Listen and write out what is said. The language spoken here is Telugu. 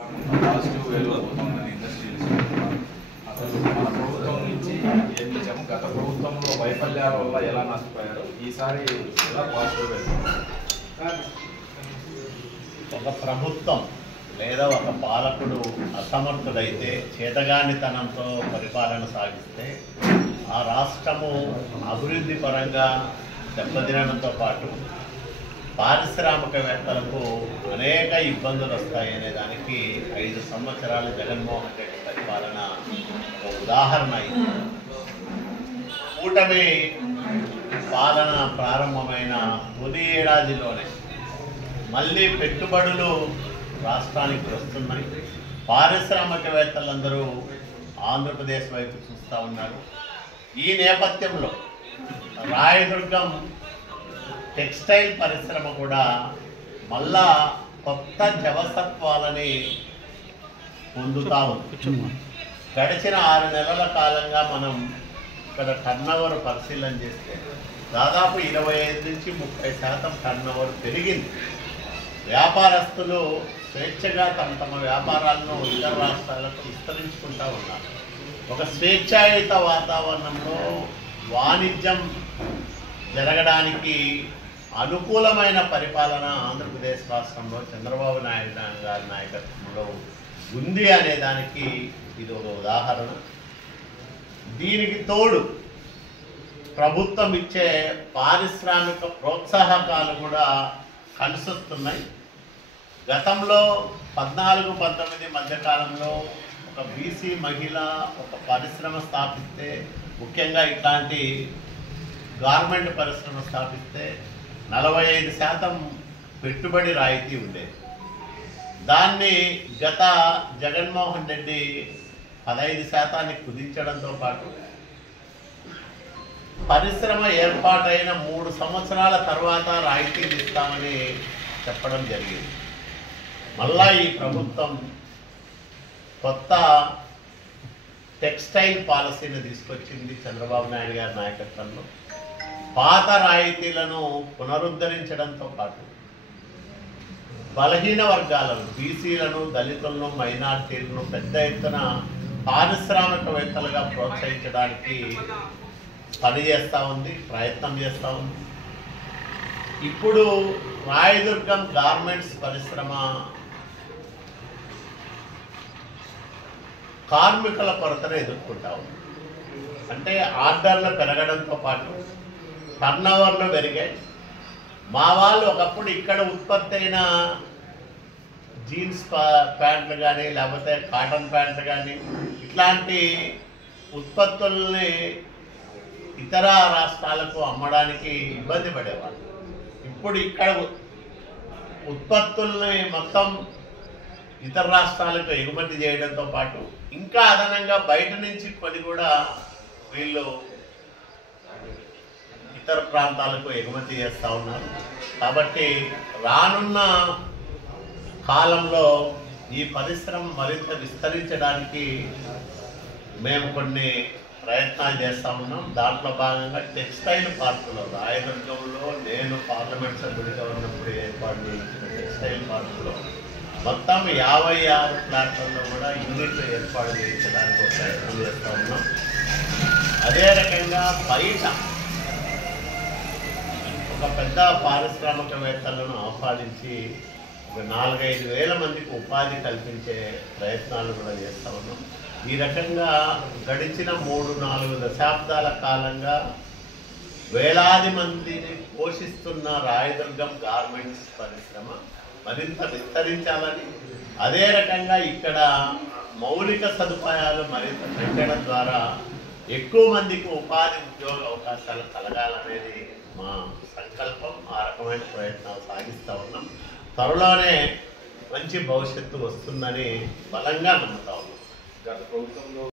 పాజిటివ్ వేలో పోతుందని ఇండస్ట్రీస్ అసలు మన ప్రభుత్వం నుంచి ఏం చేసాము, గత ప్రభుత్వంలో వైఫల్యాల వల్ల ఎలా నష్టపోయారు, ఈసారి ఎలా పాజిటివ్ వెళ్తున్నారు? ఒక ప్రభుత్వం లేదా ఒక పాలకుడు అసమర్థుడైతే చేతగానితనంతో పరిపాలన సాగిస్తే ఆ రాష్ట్రము అభివృద్ధి పరంగా దెబ్బతినడంతో పాటు పారిశ్రామికవేత్తలకు అనేక ఇబ్బందులు వస్తాయనే దానికి 5 సంవత్సరాలు జగన్మోహన్ రెడ్డి పరిపాలన ఒక ఉదాహరణ అయింది. కూటమి పాలన ప్రారంభమైన తొలి ఏడాదిలోనే మళ్ళీ పెట్టుబడులు రాష్ట్రానికి వస్తున్నాయి. పారిశ్రామికవేత్తలందరూ ఆంధ్రప్రదేశ్ వైపు చూస్తూ ఉన్నారు. ఈ నేపథ్యంలో రాయదుర్గం టెక్స్టైల్ పరిశ్రమ కూడా మళ్ళా కొత్త జవసత్వాలని పొందుతూ ఉంది. గడిచిన 6 నెలల కాలంగా మనం ఇక్కడ టర్నోవర్ పరిశీలన చేస్తే దాదాపు 25 నుంచి 30% టర్నోవర్ పెరిగింది. వ్యాపారస్తులు స్వేచ్ఛగా తమ వ్యాపారాలను ఇతర రాష్ట్రాలకు విస్తరించుకుంటూ ఉన్నారు. ఒక స్వేచ్ఛాయుత వాతావరణంలో వాణిజ్యం జరగడానికి అనుకూలమైన పరిపాలన ఆంధ్రప్రదేశ్ రాష్ట్రంలో చంద్రబాబు నాయుడు గారి నాయకత్వంలో ఉంది అనే దానికి ఇది ఒక ఉదాహరణ. దీనికి తోడు ప్రభుత్వం ఇచ్చే పారిశ్రామిక ప్రోత్సాహకాలు కూడా కలిసొస్తున్నాయి. గతంలో 14-19 మధ్యకాలంలో ఒక బీసీ మహిళ ఒక పరిశ్రమ స్థాపిస్తే, ముఖ్యంగా ఇట్లాంటి గార్మెంట్ పరిశ్రమ స్థాపిస్తే 45% పెట్టుబడి రాయితీ ఉండేది. దాన్ని గత జగన్మోహన్ రెడ్డి 15% కుదించడంతో పాటు పరిశ్రమ ఏర్పాటైన 3 సంవత్సరాల తర్వాత రాయితీలు ఇస్తామని చెప్పడం జరిగింది. మళ్ళా ఈ ప్రభుత్వం కొత్త టెక్స్టైల్ పాలసీని తీసుకొచ్చింది చంద్రబాబు నాయుడు గారి నాయకత్వంలో. పాత రాయితీలను పునరుద్ధరించడంతో పాటు బలహీన వర్గాలను, బీసీలను, దళితులను, మైనార్టీలను పెద్ద ఎత్తున పారిశ్రామికవేత్తలుగా ప్రోత్సహించడానికి పనిచేస్తూ ఉంది, ప్రయత్నం చేస్తూ ఉంది. ఇప్పుడు రాయదుర్గం గార్మెంట్స్ పరిశ్రమ కార్మికుల కొరతను ఎదుర్కొంటా ఉంది. అంటే ఆర్డర్లు పెరగడంతో పాటు టర్నోవర్లు పెరిగాయి. మా వాళ్ళు ఒకప్పుడు ఇక్కడ ఉత్పత్తి అయిన జీన్స్ ప్యాంట్లు కానీ లేకపోతే కాటన్ ప్యాంట్లు కానీ ఇట్లాంటి ఉత్పత్తుల్ని ఇతర రాష్ట్రాలకు అమ్మడానికి ఇబ్బంది పడేవాళ్ళు. ఇప్పుడు ఇక్కడ ఉత్పత్తుల్ని మొత్తం ఇతర రాష్ట్రాలకు ఎగుమతి చేయడంతో పాటు ఇంకా అదనంగా బయట నుంచి కొని కూడా వీళ్ళు ఇతర ప్రాంతాలకు ఎగుమతి చేస్తూ ఉన్నారు. కాబట్టి రానున్న కాలంలో ఈ పరిశ్రమ మరింత విస్తరించడానికి మేము కొన్ని ప్రయత్నాలు చేస్తూ ఉన్నాం. దాంట్లో భాగంగా టెక్స్టైల్ పార్కులో రాయదుర్గంలో నేను పార్లమెంట్ సభ్యుడిగా ఉన్నప్పుడు ఏర్పాటు చేసిన టెక్స్టైల్ పార్కులో మొత్తం 56 ప్లాట్లలో కూడా యూనిట్లు ఏర్పాటు చేయించడానికి ప్రయత్నం చేస్తూ ఉన్నాం. అదే రకంగా బయట ఒక పెద్ద పారిశ్రామికవేత్తలను ఆహ్వానించి ఒక 4-5 వేల మందికి ఉపాధి కల్పించే ప్రయత్నాలు కూడా చేస్తూ ఉన్నాం. ఈ రకంగా గడిచిన 3-4 దశాబ్దాల కాలంగా వేలాది మందిని పోషిస్తున్న రాయదుర్గం గార్మెంట్స్ పరిశ్రమ మరింత విస్తరించాలని, అదే రకంగా ఇక్కడ మౌలిక సదుపాయాలు మరింత పెంచడం ద్వారా ఎక్కువ మందికి ఉపాధి ఉద్యోగ అవకాశాలు కలగాలనేది మా సంకల్పం. ఆ రకమైన ప్రయత్నాలు సాగిస్తూ ఉన్నాం. త్వరలోనే మంచి భవిష్యత్తు వస్తుందని బలంగా నమ్ముతా ఉన్నాం. గత ప్రభుత్వంలో